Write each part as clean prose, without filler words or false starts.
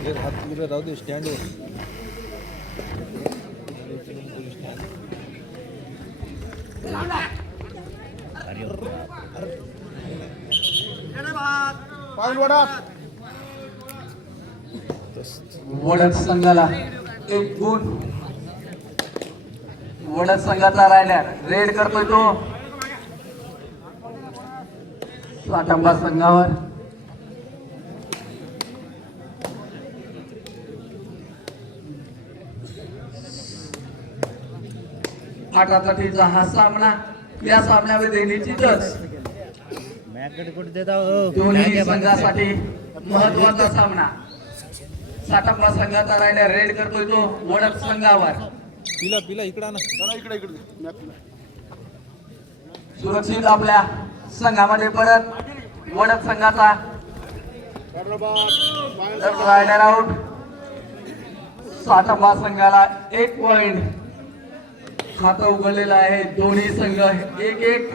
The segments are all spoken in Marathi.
एक हात पुढे राहू दे स्टँडवर. वडद संघाला एक गुण. वडद संघाचा राहिला रेड करतोय तो साटंबा संघावर. आटातटीचा हा सामना. या सामन्यामध्ये निश्चितच दोन्ही संघासाठी महत्वाचा सामना. साटंबा संघाचा रायडर रेड करतोय तो वडद संघावर. पिला पिला इकडं ना इकडे सुरक्षित आपल्या संघामध्ये परत वडद संघाचा रायडर आउट. साटंबा संघाला 1 पॉइंट. खातं उघडलेलं आहे दोन्ही संघ 1-1.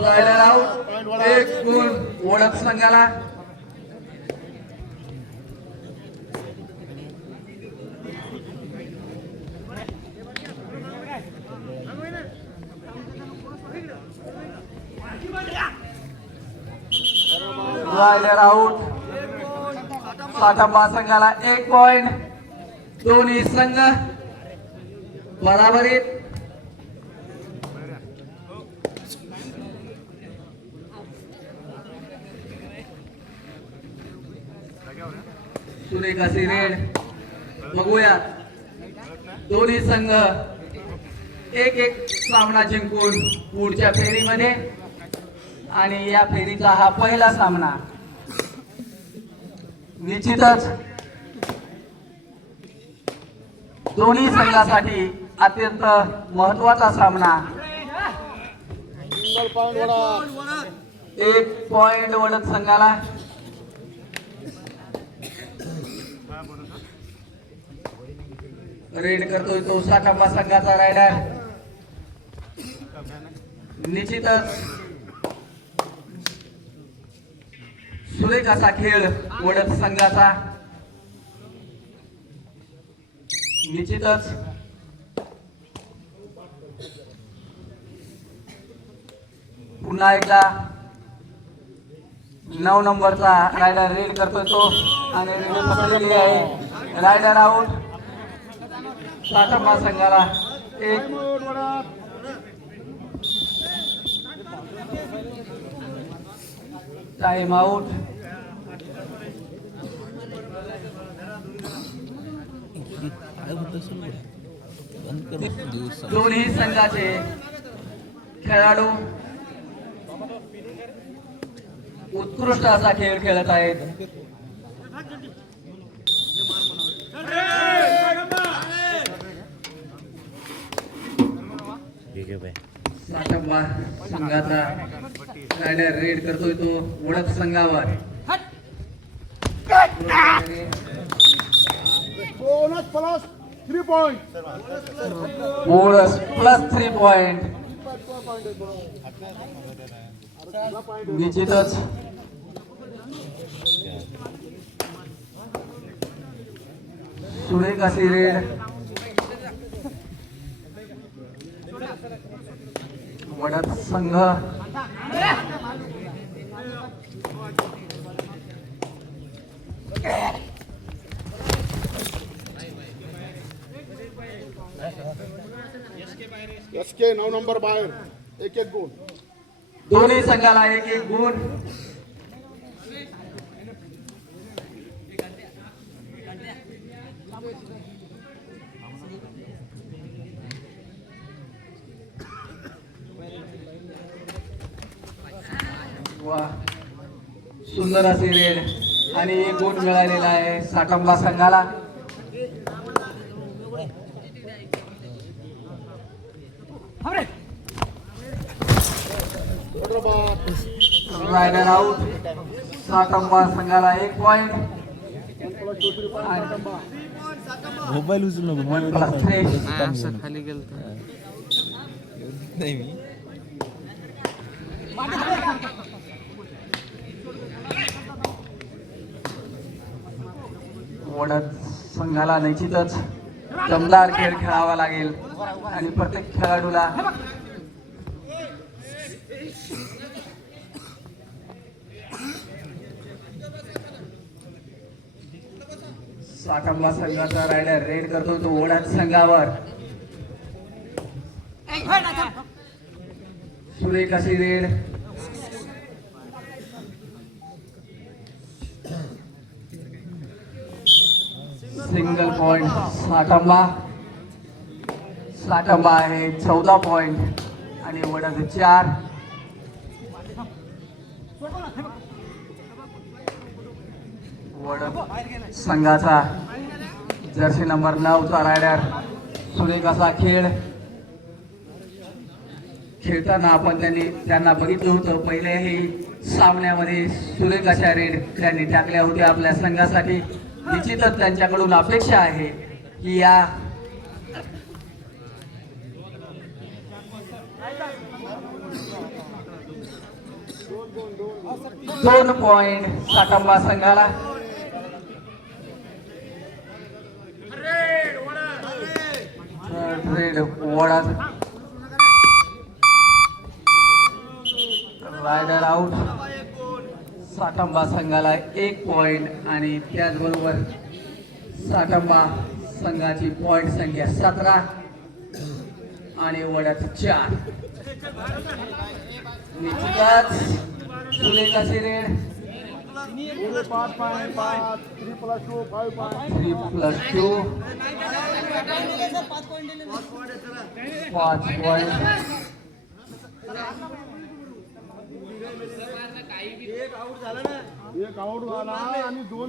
रायडर आउट 1 गुण वडद संघाला. Rider out. साटंबा संघाला 1 पॉइंट. दोन्ही संघ बराबरीत. सुरेख अशी रेड बघूया. दोन्ही संघ 1-1 सामना जिंकून पुढच्या फेरीमध्ये. आणि या फेरीचा हा पहिला सामना. निश्चितच दोन्ही संघासाठी अत्यंत महत्वाचा सामना. 1 पॉइंट वडद संघाला. रेड करतोय तो साटंबा संघाचा रायडर. निश्चितच सुरेख असा खेळ वडद संघाचा. निश्चितच पुन्हा एकदा 9 नंबरचा रायडर रेड करतोय तो आणि रेड पकडलेली आहे. Rider out. साटंबा संघाला 1 टाइम आउट. दोन्ही संघाचे खेळाडू उत्कृष्ट असा खेळ खेळत आहेत. साटंबा संघाचा रायडर रेड करतोय तो वडद संघावर. Bonus plus 3 point. Bonus plus 3 point. निश्चितच सुरेख अशी रेड वडद संघ. SK 9 नंबर बाहेर 1-1 गुण. दोन्ही संघाला 1-1 गुण. सुंदर अशी रेड आणि 1 गुण मिळालेला आहे साटंबा संघाला. Rider out. साटंबा संघाला 1 पॉइंट. मोबाईल उचलू नको. खाली गेलं नाही मी वडद संघाला निश्चितच दमदार खेळ खेळावा लागेल आणि प्रत्येक खेळाडूला साठंबा संघाचा रायडर रेड करतो तो वडद संघावर सुरेख अशी रेड सिंगल पॉइंट साठंबा आहे 14 पॉइंट आणि वडद 4. वडद संघाचा जर्सी नंबर 9चा रायडर सुरेख असा खेळ खेळताना आपण त्यांना बघितलं होतं. पहिल्याही सामन्यामध्ये सुरेख अशा रेड त्यांनी टाकल्या होत्या आपल्या संघासाठी. निश्चितच त्यांच्याकडून अपेक्षा आहे की या दोन पॉइंट साठंबा संघाला. रेड वडद रायडर आउट. साठंबा संघाला 1 पॉइंट आणि त्याचबरोबर साठंबा संघाची पॉइंट संख्या 17 आणि वडद 4. निश्चितच सुरेख अशी red 5 points, 5, 3 plus 2, 5 points. 3+2 5 point. एक आउट झाला आणि 2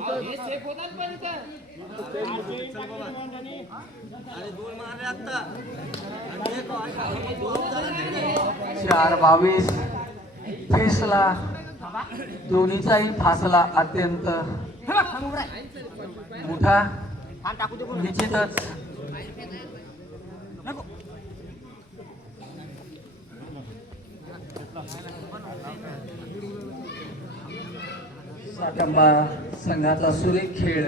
चार 22 फेसला दोन्हीचाही फासला अत्यंत मोठा. निश्चितच साठंबा संघाचा सुरेख खेळ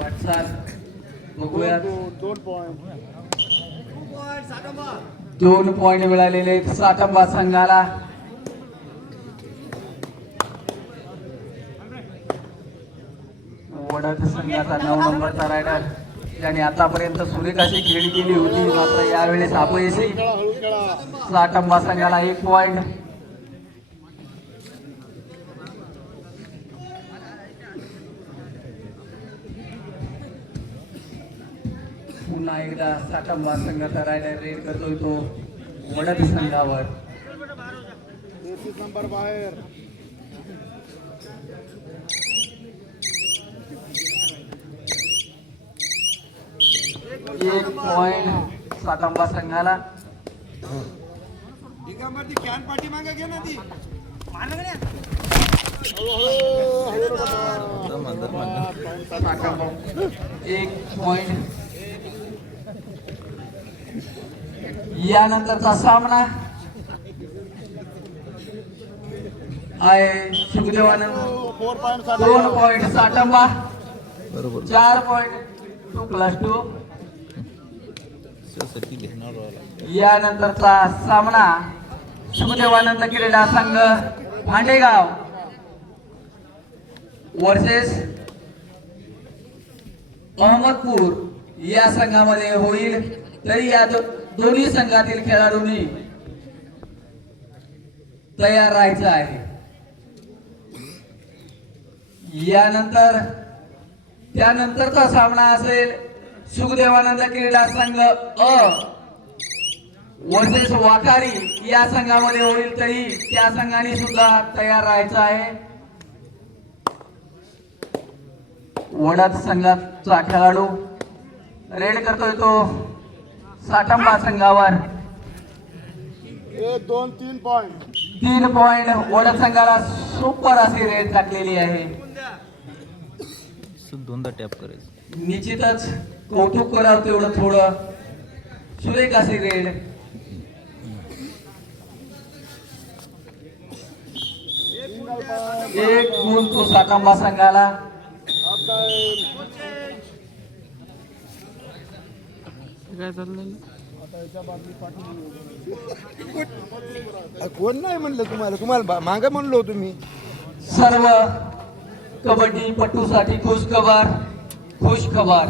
वाटचाल बघूयात. 2 points. 2 पॉइंट मिळालेले साठंबा संघाला. वडद संघाचा 9 नंबरचा रायडर ज्याने आतापर्यंत सुरेख अशी खेळी केली होती मात्र यावेळेस अपयशी. हळू खेळा. साठंबा संघाला 1 पॉइंट. पुन्हा एकदा साठंबा संघाचा रायडर रेड करतोय तो वडद संघावर. 33 नंबर बाहेर. एक पॉइंट साठंबा संघाला. साठंबा 1 पॉइंट. यानंतरचा सामना आहे सुखदेवानंद 4 points. 2 पॉइंट साठंबा बरोबर 4 पॉइंट 2+2. त्यासाठी घेणार वाला. यानंतरचा सामना सुखदेवानंद क्रीडा संघ भांडेगाव वर्सेस अहमदपूर या संघामध्ये होईल. तरी या दोन्ही संघातील खेळाडूंनी तयार राहायचं आहे. त्यानंतरचा सामना असेल सुखदेवानंद क्रीडा संघ अ वर्सेस वाकारी या संघामध्ये होईल. तरी त्या संघाने सुद्धा तयार राहायचं आहे. वडद संघाचा खेळाडू रेड करतोय तो साठंबा संघावर. 1, 2, 3 points. 3 पॉइंट वडद संघाला सुपर अशी रेड टाकलेली आहे. दोनदा टॅप करायचं. निश्चितच कौतुक करावं तेवढं थोडं सुरेख अशी रेड. Single point. एक गुण तो सातांबा संघाला. Half time. काय चाललंय आता याच्या बाजूला पाठवून कोण नाही म्हणलं तुम्हाला मागे म्हणलो तुम्ही. सर्व कबड्डी पट्टूसाठी खुश खबर.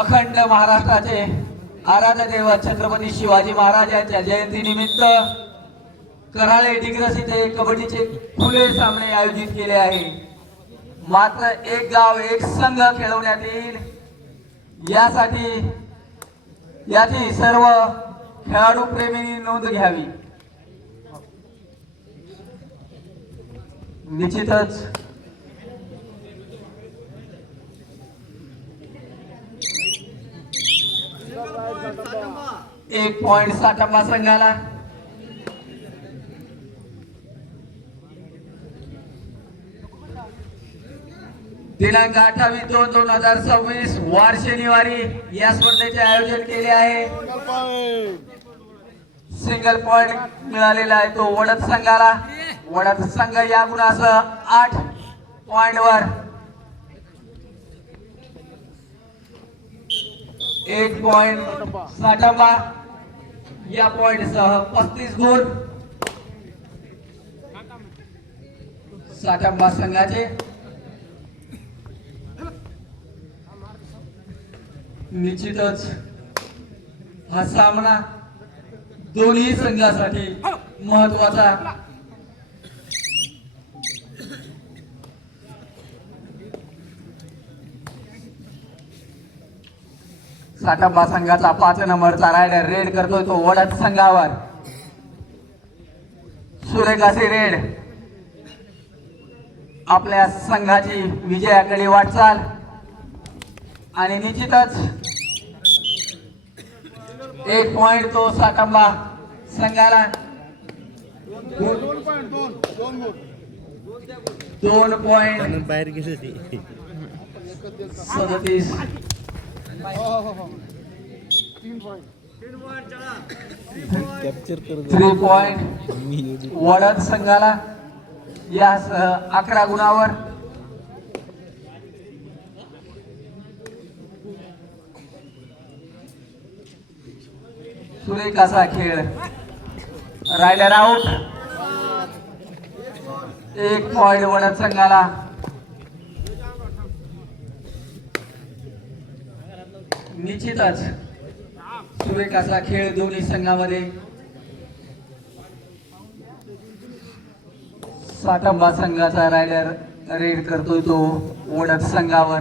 अखंड महाराष्ट्राचे आराध्य दैवत छत्रपती शिवाजी महाराज यांच्या जयंतीनिमित्त कराळे डिग्रस इथे कबड्डीचे खुले सामने आयोजित केले आहे. मात्र एक गाव एक संघ खेळवण्यात येईल याची सर्व खेळाडू प्रेमींनी नोंद घ्यावी. निश्चितच एक पॉइंट सातांबा संघाला. दिनांक 28/2/2026 वार शनिवारी या स्पर्धेचे आयोजन केले आहे. Single point. सिंगल पॉइंट मिळालेला आहे तो वडद संघाला. वडद संघ या गुणासह 8 पॉइंट वर. 1 पॉइंट सातांबा या पॉइंट सह 35 गुण सातांबा संघाचे. निश्चितच हा सामना दोन्ही संघासाठी महत्वाचा. सातांबा संघाचा 5 नंबरचा रायडर रेड करतोय तो वडद संघावर. सुरेख अशी रेड. आपल्या संघाची विजयाकडे वाटचाल आणि निश्चितच 1 पॉइंट तो सातांबा संघाला. 2 पॉइंट बाहेर गेले ते 37. 3 पॉइंट. कॅप्चर करत 3 पॉइंट वडद संघाला यासह 11 गुणावर. सुरेख असा खेळ. Rider out. 1 पॉइंट वडद संघाला. निश्चितच सुरेख असा खेळ दोन्ही संघामध्ये. सातांबा संघाचा रायडर रेड करतोय तो वडद संघावर.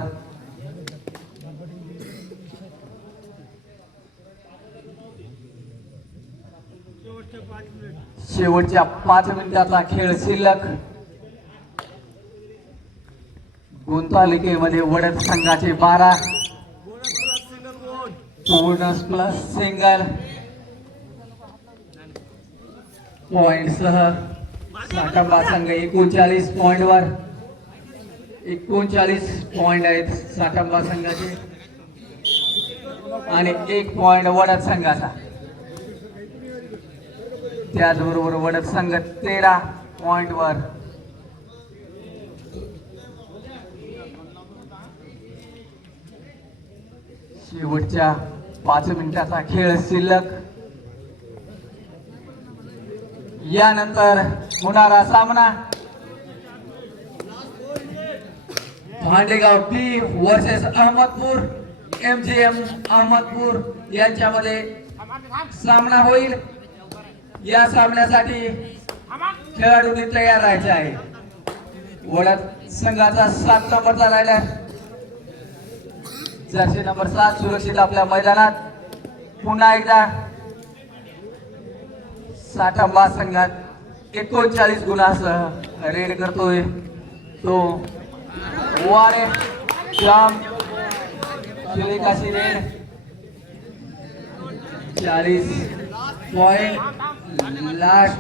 शेवटच्या 5 मिनिटाचा खेळ शिल्लक. गुंतालिकेमध्ये वडद संघाचे 12 बोनस प्लस सिंगल पॉइंट सह सातांबा संघ 39 पॉइंट वर. 39 पॉइंट आहेत सातांबा संघाचे आणि 1 पॉइंट वडद संघाचा. त्याचबरोबर वडद संघ 13 पॉइंट वर. शेवटच्या 5 मिनिटाचा खेळ शिल्लक. यानंतर होणारा सामना भांडेगाव बी वर्सेस अहमदपूर MGM अहमदपूर यांच्यामध्ये सामना होईल. या सामन्यासाठी खेळाडूंनी तयार राहायचे आहे. वडद संघाचा 7 नंबरचा रायडर जर्सी नंबर 7 सुरक्षित आपल्या मैदानात. पुन्हा एकदा सातांबा संघात 39 गुणासह रेड करतोय तो वारे जाम. सुरेखाशी रेड 40 पॉइंट लास्ट.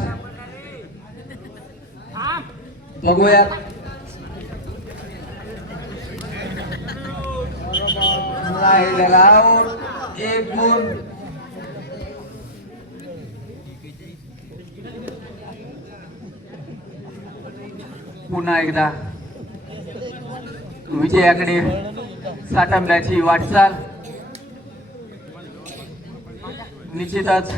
बघूया रायडर आउट. 1 गुण. पुन्हा एकदा विजयाकडे सातांब्याची वाटचाल. निश्चितच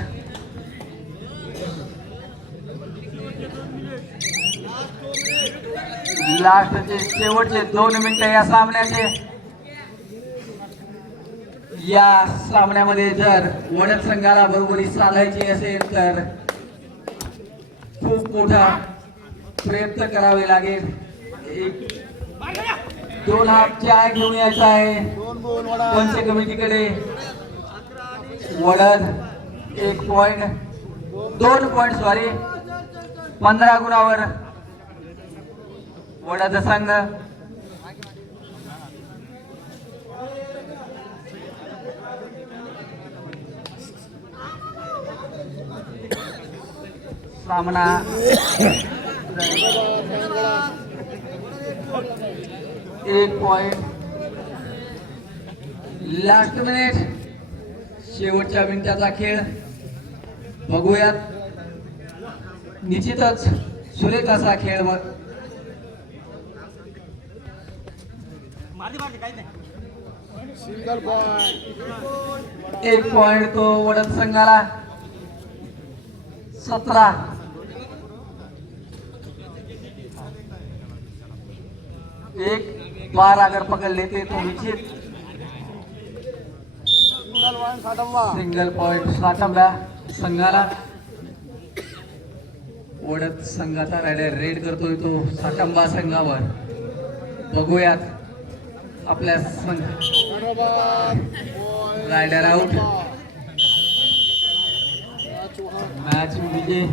लास्टचे शेवटचे 2 मिनिटं या सामन्याचे. या सामन्यामध्ये जर वडद संघाला बरोबरी साधायची असेल तर खूप मोठा प्रयत्न करावे लागेल. 2 हाफ चाय घेऊन यायचा आहे पंच कमिटीकडे. Vadad 1 point 2 point sorry 15 गुणावर Vadad संघ. सामना 1 पॉइंट. लास्ट मिनिट शेवटच्या मिनिटाचा खेळ बघूयात. निश्चितच सुरेख असा खेळ. सिंगल पॉइंट 1 पॉइंट तो वडद संघाला. 17 1 बार अगर पकड़ लेते तो निश्चित single point Sathamba. Single point सातांब्या संघाला. वडद संघाचा रायडर रेड करतोय तो सातांबा संघावर. बघूयात आपल्या संघ. Rider out. मॅच विजय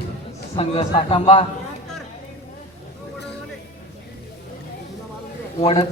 संघ सातांबा. वडद